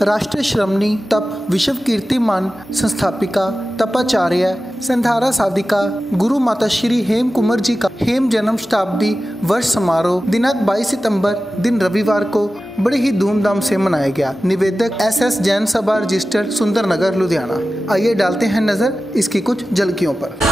राष्ट्रीय श्रमणी तप विश्व कीर्तिमान संस्थापिका तपाचार्य संधारा साधिका गुरु माता श्री हेम कुंवर जी का हेम जन्म शताब्दी वर्ष समारोह दिनांक 22 सितंबर दिन रविवार को बड़े ही धूमधाम से मनाया गया। निवेदक SS जैन सभा रजिस्टर्ड सुंदर नगर लुधियाना। आइए डालते हैं नजर इसकी कुछ झलकियों पर।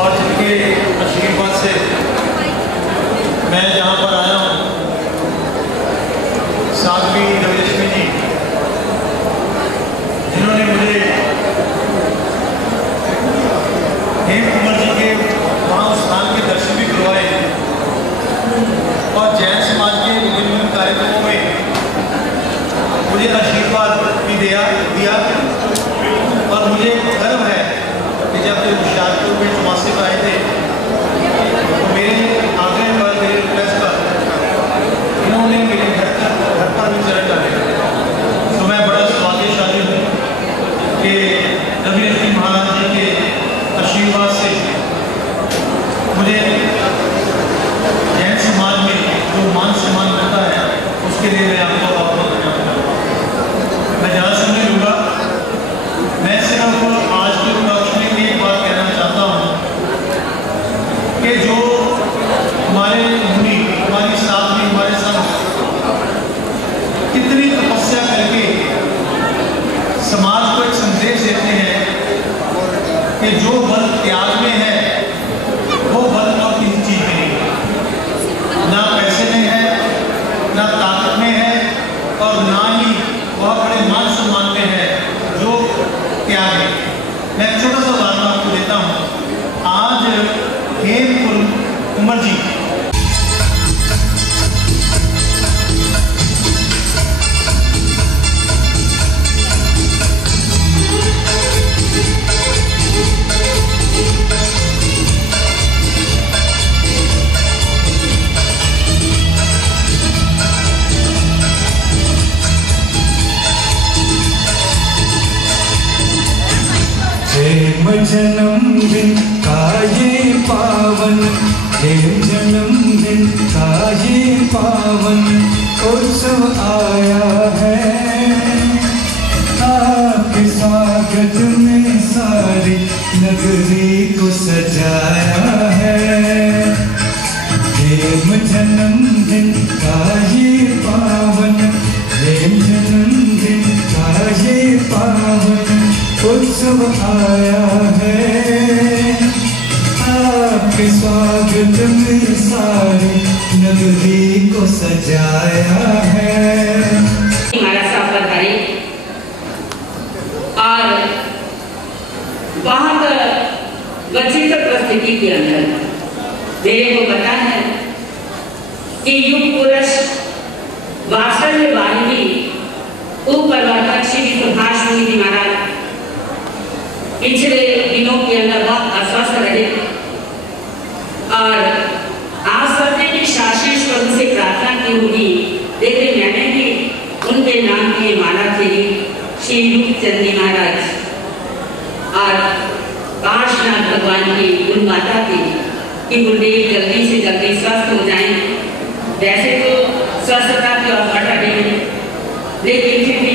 और जिनके आशीर्वाद से मैं जहाँ पर आया हूँ, साध्वी रविलक्ष्मी जी जिन्होंने मुझे हेम कुंवर जी के वहाँ उस स्थान के दर्शन भी करवाए और जैन समाज के विभिन्न कार्यक्रमों में मुझे आशीर्वाद भी दिया और मुझे गर्व है कि जब होशियारपुर में चुमासी आए थे तो मेरे आग्रह पर, मेरे रिक्वेस्ट पर इन्होंने मेरे घर पर भी चरण डाले। तो मैं बड़ा सौभाग्यशाली हूँ कि रविलक्ष्मी महाराज जी के आशीर्वाद से मुझे जैन समाज में जो मान सम्मान मिलता है उसके लिए मैं आपको मैं ज़्यादा समय लूँगा। मैं सिर्फ आज के पक्ष में भी एक बात कहना चाहता हूँ कि जो हमारे मुनि, हमारी साथी, हमारे संत कितनी तपस्या करके समाज को एक संदेश देते हैं कि जो बल त्याग में है वो बल और किसी चीज में नहीं, ना पैसे में है, ना ताकत में है और ना ही वह बड़े मान सम्मान में है जो त्याग है। मैं एक छोटा सा उदाहरण आपको देता हूँ। आज हेम कुंवर जी जन्मदिन का ये पावन, हेम जन्मदिन का ये पावन उत्सव आया है। आपके स्वागत में सारी नगरी को सजाया है। हेम जन्मदिन का ये पावन, हेम जन्मदिन का ये पावन उत्सव आया है। आपके स्वागत में सारी नगरी को सजाया है। हमारा सफर करें और वहाँ पर वचित्र परिस्थिति के अंदर मेरे को पता है कि युग पुरुष वात्सल्य वाल्मीकि उपप्रवर्तक श्री सुभाष मुनि जी महाराज पिछले दिनों के अंदर बहुत अस्वस्थ रहे और आप सबने भी शाशीष पर उनसे प्रार्थना की होगी, लेकिन मैंने भी उनके नाम की माला थी श्री रूपचंद जी महाराज और काशनाथ भगवान की गुरु माता थी कि गुरुदेव जल्दी से जल्दी स्वस्थ हो जाएं। वैसे तो स्वस्थता की और बढ़ रही है, लेकिन फिर भी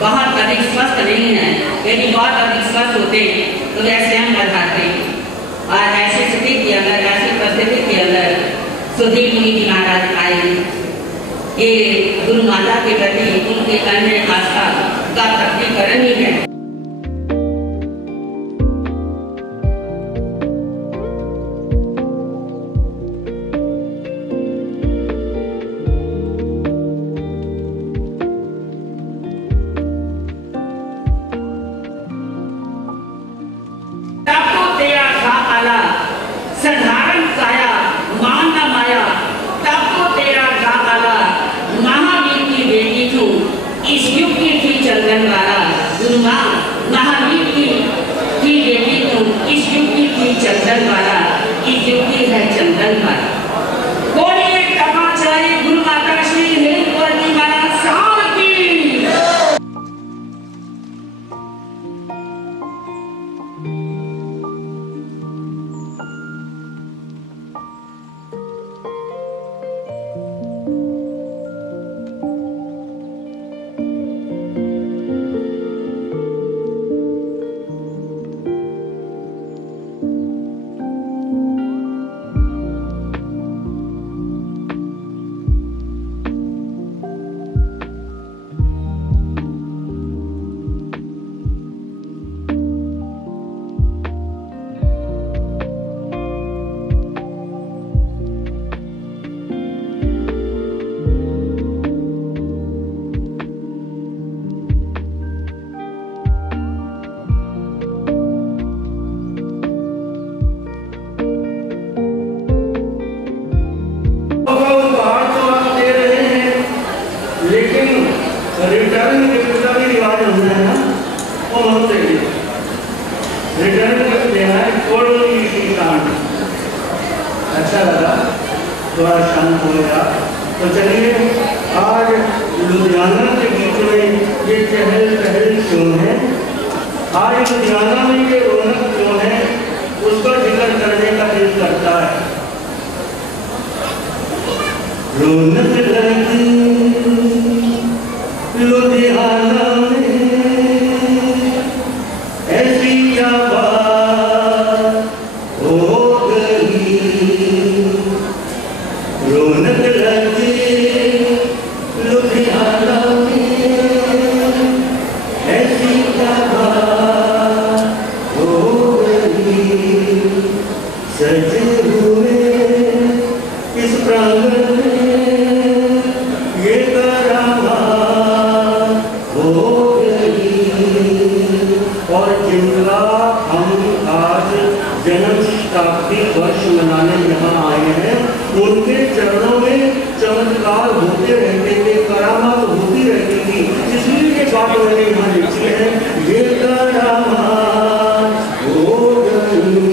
बहुत अधिक स्वस्थ नहीं है। यदि बहुत अधिक स्वस्थ होते तो वैसे हम बढ़ाते। और ऐसी स्थिति के अंदर, ऐसी परिस्थिति के अंदर सुधीर मुनि जी महाराज आए। ये गुरु माता के प्रति उनके अन्य आस्था का प्रकटीकरण ही है। साधारण काया मान न माया, तब तो तेरा गा आला महावीर की बेटी तू, इस युग की थी चंदन वाला। गुरु माँ महावीर की बेटी तू, इस युग की थी चंदन वाला, इस युग की है चंदन वाला। बोलिए तपाचार्य गुरु माता श्री हेम कुंवर जी महाराज साहब की। रिटर्न गिफ्ट का भी रिवाज होना है ना, वो होना चाहिए। रिटर्न गिफ्ट देना है, टोटली शांत। अच्छा लगा, थोड़ा शांत हो गया। तो चलिए, आज लुधियाना के बीच में ये चहल पहल क्यों है, आज लुधियाना में ये रौनक क्यों है, उसका जिक्र करने का दिल करता है। रौनक लगी लुधियाना में, ऐसी क्या बात हो गई। रौनक लगी लुधियाना में, ऐसी क्या बात हो गई। सजे हुए इस प्रांगण में ये और जिनका हम आज जन्म शताब्दी वर्ष मनाने यहाँ आए हैं, उनके चरणों में चमत्कार होते रहते थे, करामात होती रहती थी। इसलिए ये बात मैंने यहाँ लिखी है, ये करामात हो गई।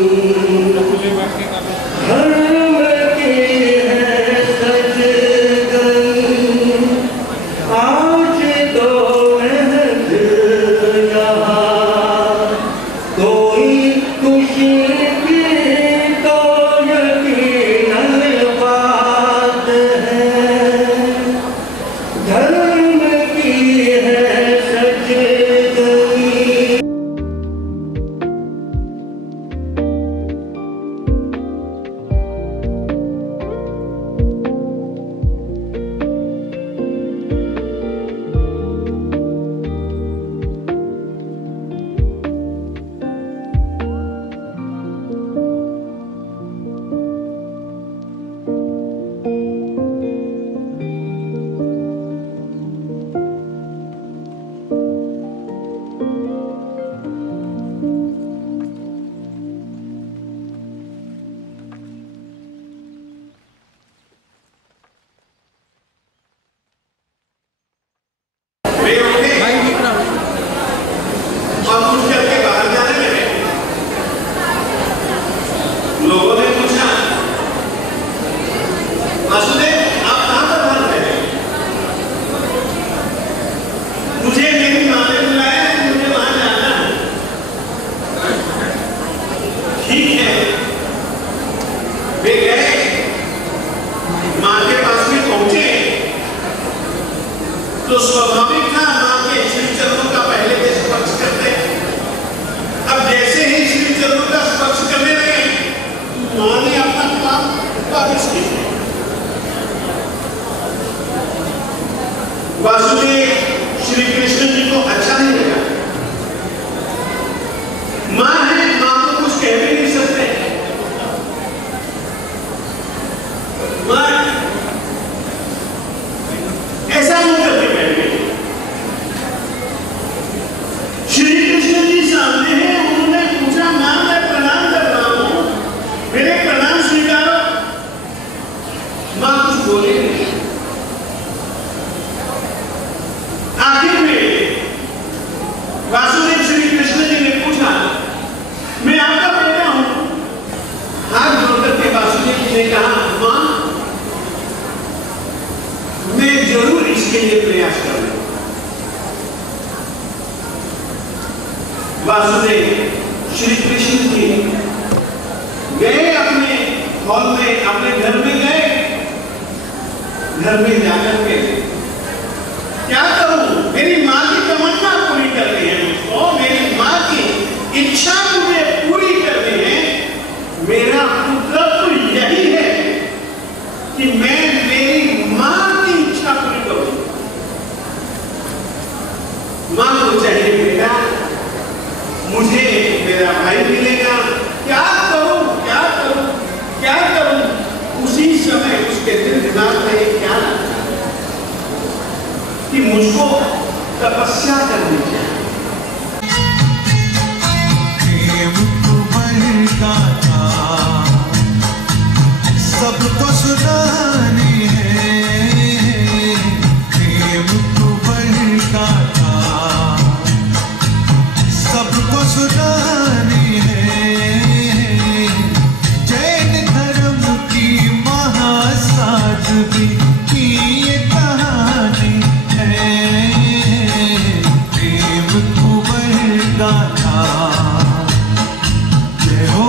तो स्वाभाविक था मां के श्री चरणों का पहले के स्पर्श करते। अब जैसे ही श्री चरणों का स्पर्श करने लगे, मां ने अपना काम वापस किया। वासुदेव श्री कृष्ण जी को अच्छा नहीं लगा। मां है, मां को कुछ कह भी नहीं सकते। मां ऐसा मुंह करके बैठ गई। श्री कृष्ण जी सामने हैं, उन्होंने पूछा मां मैं प्रणाम कर रहा हूं, मेरे प्रणाम स्वीकारो। मां कुछ बोले नहीं। आखिर में वासुदेव श्री कृष्ण जी ने पूछा मैं आपका बेटा हूं। हाथ जोड़कर के वासुदेव जी ने कहा मां मैं जरूर इसके लिए प्रयास करूंगा। वासुदेव श्री कृष्ण जी गए अपने हॉल में, अपने घर में गए। घर में जाकर के क्या करूं, मेरी मां की तमन्ना पूरी करनी है मुझको, मेरी मां की इच्छा मुझे पूरी करनी है। मेरा पुत्र तो यही है कि मैं मेरी मां की इच्छा पूरी करूं। मां को चाहिए बेटा मुझे मेरा भाई मिलेगा, क्या करूं क्या करूं क्या करूं। उसी समय उसके दिल दिमाग में एक ख्याल आता कि मुझको तपस्या करनी चाहिए। सबको सुनानी है, प्रेम को बढ़ता था, सबको सुनानी है। जैन धर्म की महासाध्वी की ये कहानी है, प्रेम को बढ़ता था। जय हो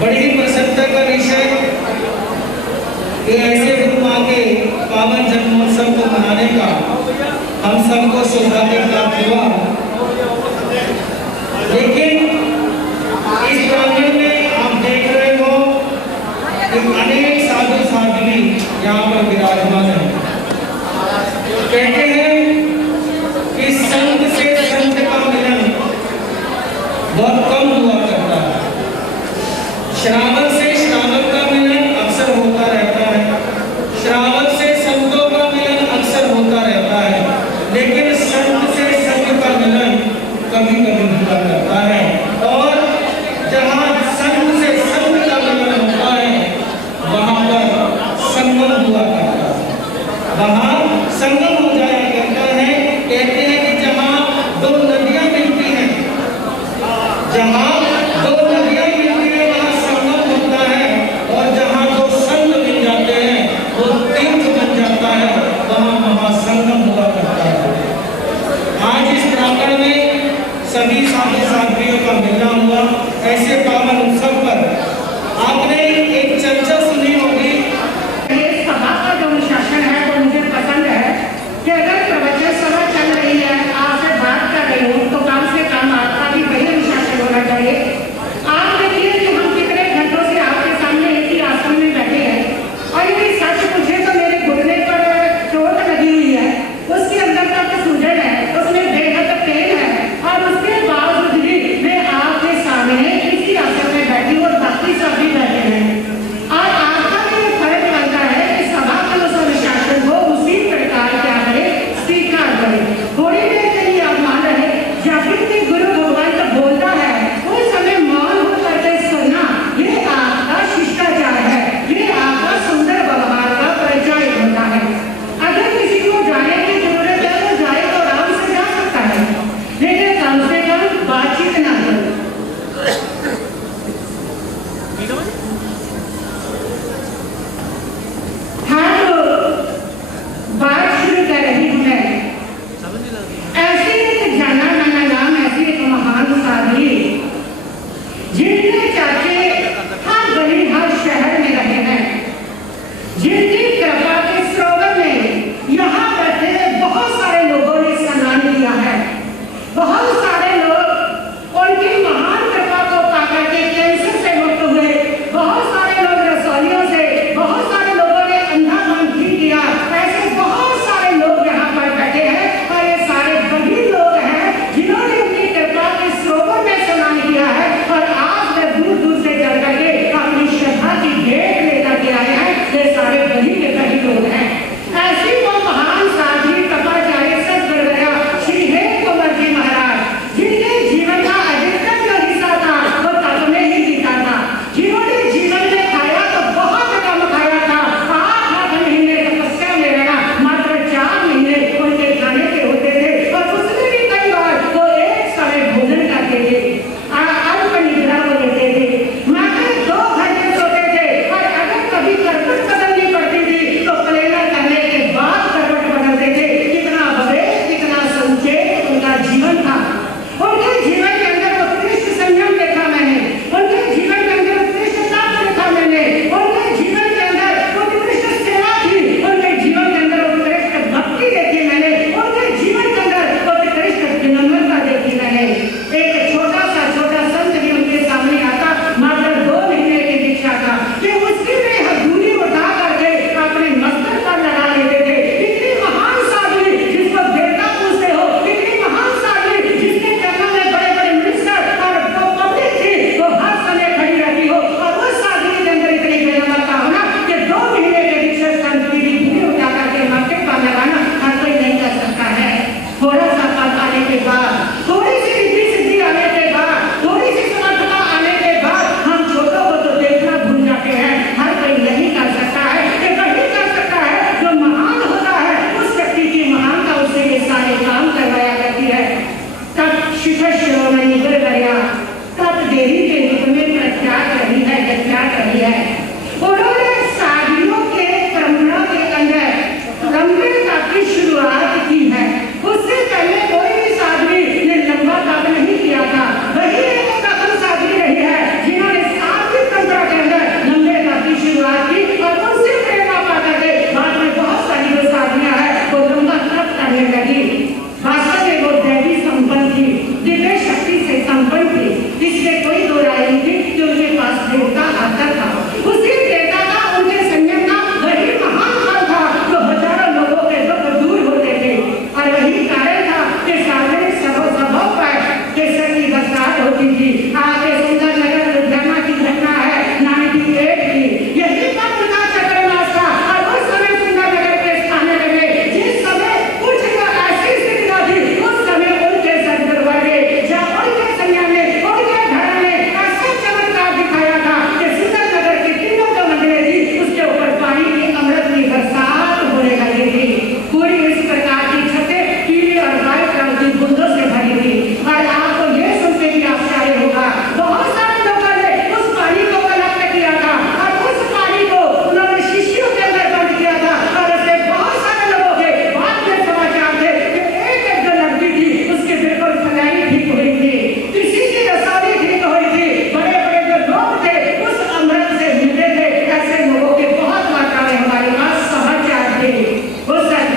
बड़ी ही प्रसन्नता का विषय कि ऐसे गुरु माँ के पावन जन्मोत्सव को मनाने का हम सबको सौभाग्य प्राप्त हुआ। लेकिन इस प्रांगण में आप देख रहे हो कि अनेक साधु साध्वी यहाँ पर विराजमान है। कहते हैं कि संत से संत का मिलन बहुत कम हुआ करता है, श्रावण से श्रावण का मिलन अक्सर होता रहता है, श्रावण से संतों का मिलन वहाँ संगम हो जाया करता है। कहते हैं कि जहाँ दो नदियाँ मिलती हैं, जहाँ दो नदियाँ मिलती हैं वहाँ संगम होता है, और जहाँ दो संत मिल जाते हैं वो तीर्थ बन जाता है, वहाँ महासंगम हुआ करता है। आज इस प्रांगण में सभी साथी साथियों का मिलना हुआ। ऐसे पावन उत्सव पर आपने एक चर्चा सुनी होगी। सभा का जो अनुशासन है वो मुझे पसंद है कि अगर प्रवचन सभा चल रही है, आपसे बात कर रही हूँ, तो कम से कम आपका भी वही अनुशासन होना चाहिए। आप देखिए कि हम कितने घंटों से आपके सामने एक ही आसन में बैठे हैं, और यदि सच पूछे तो मेरे घुटने पर चोट लगी हुई है, उसके अंदर का जो सूजन है उसमें बेहद पेन है, और उसके बावजूद भी मैं आपके सामने इसी आसन में बैठी हूँ।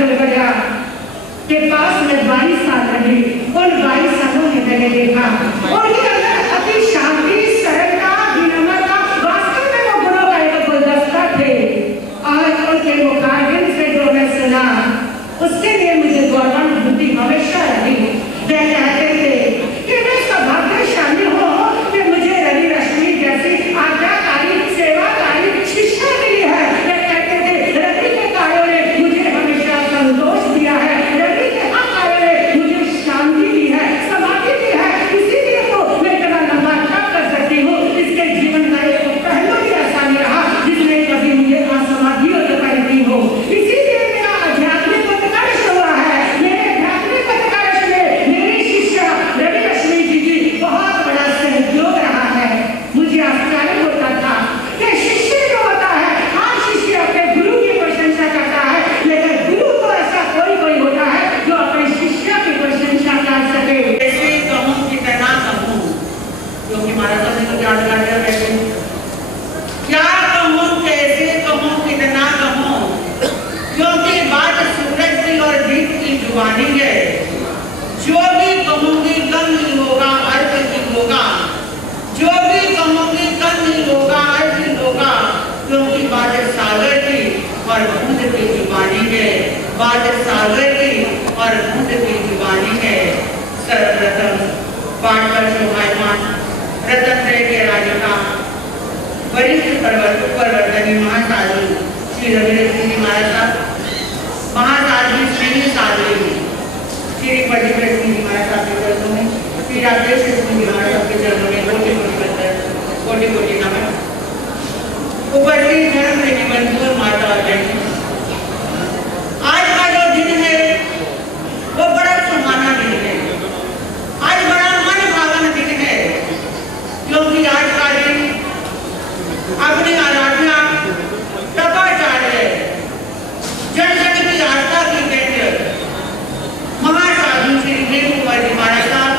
बदल गया के पास में 22 साल रही। उन 22 सालों में मैंने देखा उनके अंदर अति शांति, सरलता, विनम्रता, वास्तव में वो गुणों का एक गुलदस्ता थे। और उनके मुखारबिन से जो मैं सुना उसके लिए मुझे गौरवानुभूति हमेशा रही। वे कहते थे कि मैं सौभाग्यशाली हूँ कि मुझे रवि रश्मि जैसी आज्ञाकारी, सेवाकारी शिक्षा मिली है। वे कहते थे रवि के कार्यों ने मुझे हमेशा संतोष दिया है, रवि के कार्यों ने मुझे शांति दी है, समाधि दी है। इसीलिए तो मैं इतना लंबा तप कर सकती हूँ। इसके जीवन का एक पहलू भी ऐसा नहीं रहा जिसने कभी मुझे असमाधि करती हो। इसीलिए मेरा आध्यात्मिक उत्कर्ष हुआ है। मेरे आध्यात्मिक उत्कर्ष में मेरी शिष्या रवि रश्मि जी की बहुत बड़ा सहयोग रहा है। मुझे आश्चर्य होता था कि शिष्य जो होता है, हर शिष्य अपने गुरु की प्रशंसा करता है, लेकिन गुरु तो ऐसा कोई होता है जो अपने शिष्य की प्रशंसा कर सके। कैसे कहूँ कितना कहूँ, क्योंकि महाराज ने तो याद कर दिया। क्या कहूँ, कैसे कहूँ, कितना कहूँ, क्योंकि बात सूरज की और दीप की जुबानी है। जो भी कहूँगी कम नहीं होगा, अर्थ नहीं होगा। जो भी कहूँगी कम नहीं होगा, अर्थ नहीं होगा, क्योंकि बात सागर की और बूंद की जुबानी है। बात सागर की और बूंद की जुबानी है। सर्वप्रथम पाठ पर शोभायमान रत्नत्रय के राजा वरिष्ठ प्रवर्तनी महासाधु श्री रविन्द्र जी महाराज साहब, महासाधु श्री साधु श्री पंडित सिंह जी महाराज साहब के चरणों में, श्री राजेश सिंह जी महाराज साहब के चरणों में कोटि कोटि नमन। उपस्थित धर्म प्रेमी बंधु और माता और बहनों, आज का जो दिन है वो बड़ा सुहाना दिन है। आज बड़ा मन भावन दिन है, क्योंकि आज का दिन अपनी आराधना तपाचार्य जन जन की आस्था की केंद्र महासाधु श्री हेम कुमार जी महाराज साहब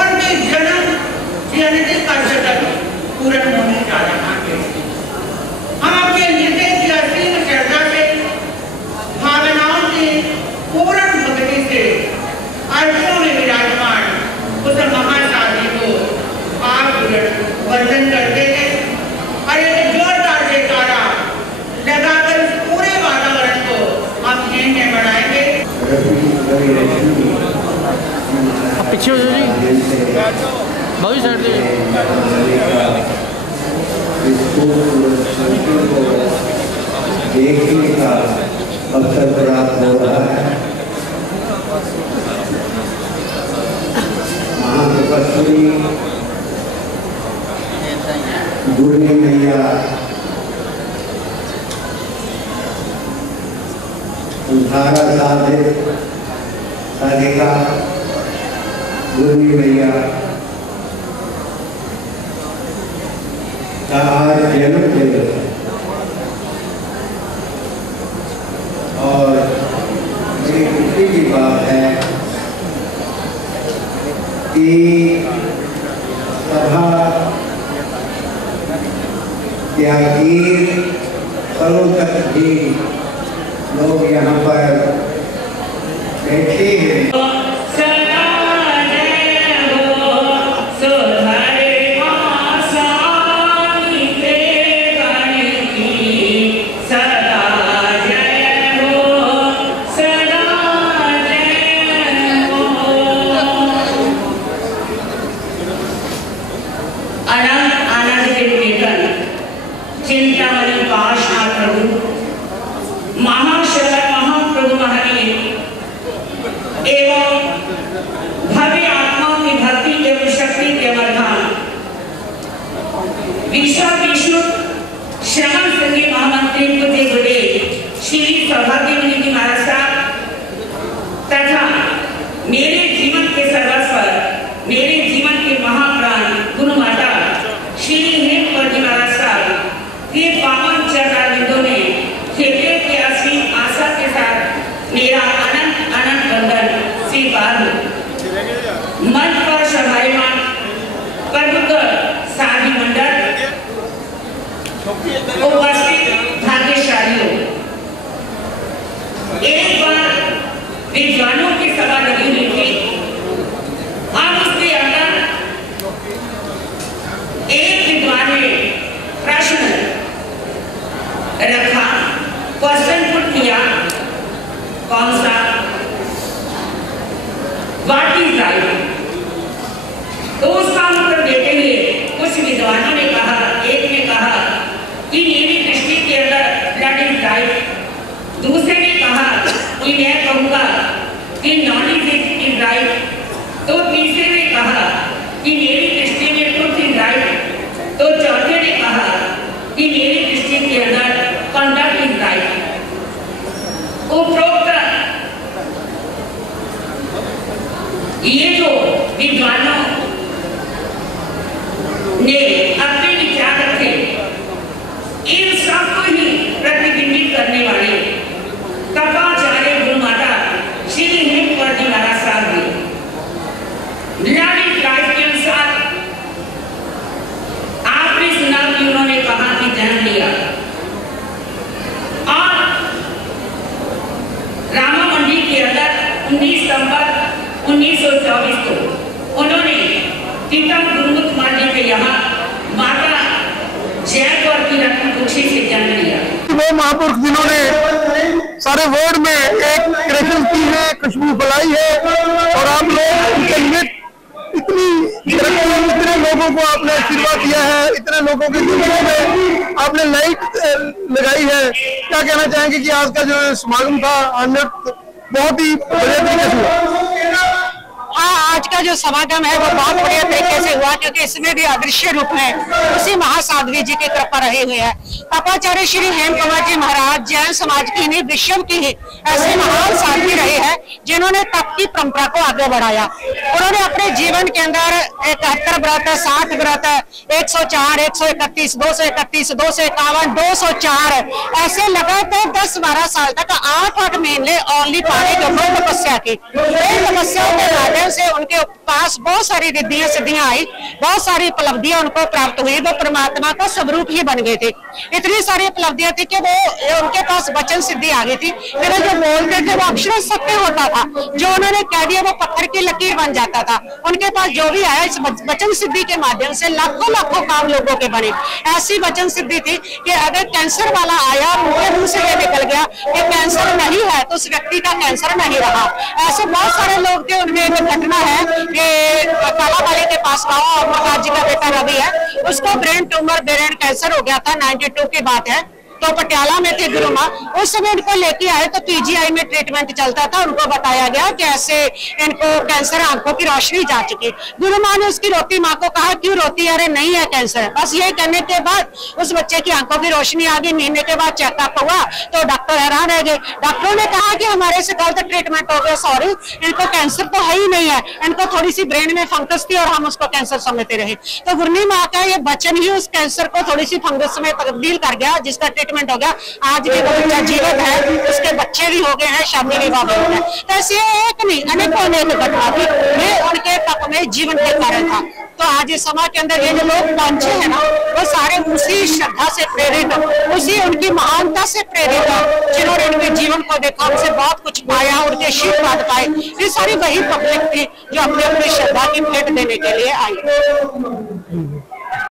उनके जन्म जयंती का शतक पूर्ण होने जा रहा है। हम अपने हृदय की असीम श्रद्धा से, भावनाओं से, पूर्ण भक्ति से अर्चों में विराजमान उस महासाधु को आप वंदन करते हैं और एक जोरदार जयकारा लगाकर पूरे वातावरण को हम यहीं बढ़ाएंगे। पीछे हो जाइए, बहुत साइड देखने का अवसर प्राप्त हो रहा है। महातपस्वी गुरनी मैया संसारा साधिका गुरनी मैया का आज जन्म दिन है और बड़ी खुशी की बात है कि सभा त्यागीर पलों तक भी लोग यहाँ पर बैठे हैं। चिंतामणि पाशनाथ प्रभु, महाशय महाप्रभु महावीर एवं भव्य आत्माओं की भक्ति एवं शक्ति के वर्धन विश्व श्रवण संघी महामंत्री पूज्य गुरुदेव श्री सौभाग्यमुनि जी महाराज साहब तथा मेरे जीवन के सर्वस्व, मेरे जीवन के महाप्राण गुरु माता श्री हेम कुमार जी महाराज साहब के पावन चरणारविंदों ने खेते की असीम आशा के साथ मेरा अनंत अनंत वंदन स्वीकार। मंच पर शोभायमान प्रबुद्ध साधी मंडल, उपस्थित भाग्यशालियों, एक विद्वानों की सभा लगी हुई थी। हम उसके अंदर एक विद्वान ने प्रश्न रखा, क्वेश्चन पुट किया, कौन सा, व्हाट इज राइट। तो उसका उत्तर देते हुए कुछ विद्वानों ने कहा, एक ने कहा कि मेरी दृष्टि के अंदर ब्लड इज राइट, दूसरे ने कहा कि मैं कहूँगा कि नॉलेज इज राइट, तो तीसरे ने कहा कि मेरी दृष्टि में ट्रुथ इज राइट, तो चौथे ने कहा कि मेरी दृष्टि के अंदर कंडक्ट इज राइट। उपरोक्त ये जो विद्वानों ने अपने विचार रखे, इन सबको ही प्रतिबिंबित करने वाले तपाचार्य गुरु माता श्री हेम कुंवर जी महाराज साहब ने लाइफ के अनुसार आपने सुना कि उन्होंने कहा कि जन्म लिया और रामा मंडी के अंदर 19 सितंबर 1924 को उन्होंने पीतम गुरुमुख माली के यहाँ माता जयकौर की रत्न कुक्षी से जन्म लिया। वो महापुरुष जिन्होंने सारे वर्ल्ड में एक क्रिएशन की है, खुशबू फैलाई है और आप लोग उनके निमित्त इतने लोगों को आपने आशीर्वाद दिया है, इतने लोगों की जिंदगी में आपने लाइट लगाई है। क्या कहना चाहेंगे कि आज का जो समागम था बहुत ही बढ़िया तरीके से हुआ? हाँ, आज का जो समागम है वो बहुत बढ़िया तरीके से हुआ, क्योंकि इसमें भी अदृश्य रूप में उसी महासाध्वी जी की कृपा रही हुई है। तपाचार्य श्री हेम कुंवर जी महाराज जैन समाज की नहीं, विश्व की ही ऐसे महान साध्वी रहे हैं जिन्होंने तप की परंपरा को आगे बढ़ाया। उन्होंने अपने जीवन के अंदर 71 व्रत, 60 व्रत, 104, 131, 231, 251, 204 ऐसे लगातार 10-12 साल तक 8 महीने ओनली पानी के ऊपर तपस्या की। तपस्या के माध्यम से उनके पास बहुत सारी रिद्धियां सिद्धियां आई, बहुत सारी उपलब्धियां उनको प्राप्त हुई। वो परमात्मा का स्वरूप ही बन गए थे। इतनी सारी उपलब्धियां थी कि वो उनके पास वचन सिद्धि आ गई थी। फिर जो बोलते थे वो अक्षर सत्य होता था, जो उन्होंने कह दिया वो पत्थर की लकीर बन जाता था। उनके पास जो भी आया इस वचन सिद्धि के माध्यम से लाखों लाखों काम लोगों के बने। ऐसी वचन सिद्धि थी कि अगर कैंसर वाला आया, मुंह मुंह से ये निकल गया कि कैंसर नहीं है, तो उस व्यक्ति का कैंसर नहीं रहा। ऐसे बहुत सारे लोग थे। उनमें एक घटना है कि काला वाले के पास गाँव महाराज जी का बेटा रवि है, उसको ब्रेन ट्यूमर, ब्रेन कैंसर हो गया था। 92 की बात है। तो पटियाला में थे गुरु माँ, उस समय इनको लेके आए तो पीजीआई में ट्रीटमेंट चलता था। उनको बताया गया कि ऐसे इनको कैंसर, आंखों की रोशनी जा चुकी। गुरु माँ ने उसकी रोती माँ को कहा, क्यों रोती? अरे नहीं है कैंसर। बस ये कहने के बाद उस बच्चे की आंखों की रोशनी आ गई। महीने के बाद चेकअप हुआ तो डॉक्टर हैरान रह गए। डॉक्टरों ने कहा कि हमारे से गलत ट्रीटमेंट हो गया, सॉरी इनको कैंसर तो है ही नहीं है, इनको थोड़ी सी ब्रेन में फंगस थी और हम उसको कैंसर समझते रहे। तो गुरु माँ का ये वचन ही उस कैंसर को थोड़ी सी फंगस में तब्दील कर गया, जिसका ट्रीटमेंट हो गया। आज भी वो बच्चा जीवित है, उसके बच्चे भी हो गए हैं, शादी विवाह भी हो गया। तो ऐसे एक नहीं अनेकों घटना थी, ये उनके तप में जीवन के कारण था। तो आज इस समाज के अंदर ये जो लोग पहुंचे हैं ना, वो सारे उसी श्रद्धा से प्रेरित, उसी उनकी महानता से प्रेरित है, जिन्होंने उनके जीवन को देखा, उनसे बहुत कुछ पाया, उनके आशीर्वाद पाए। ये सारी वही पब्लिक थी जो अपने अपनी श्रद्धा की भेंट देने के लिए आई।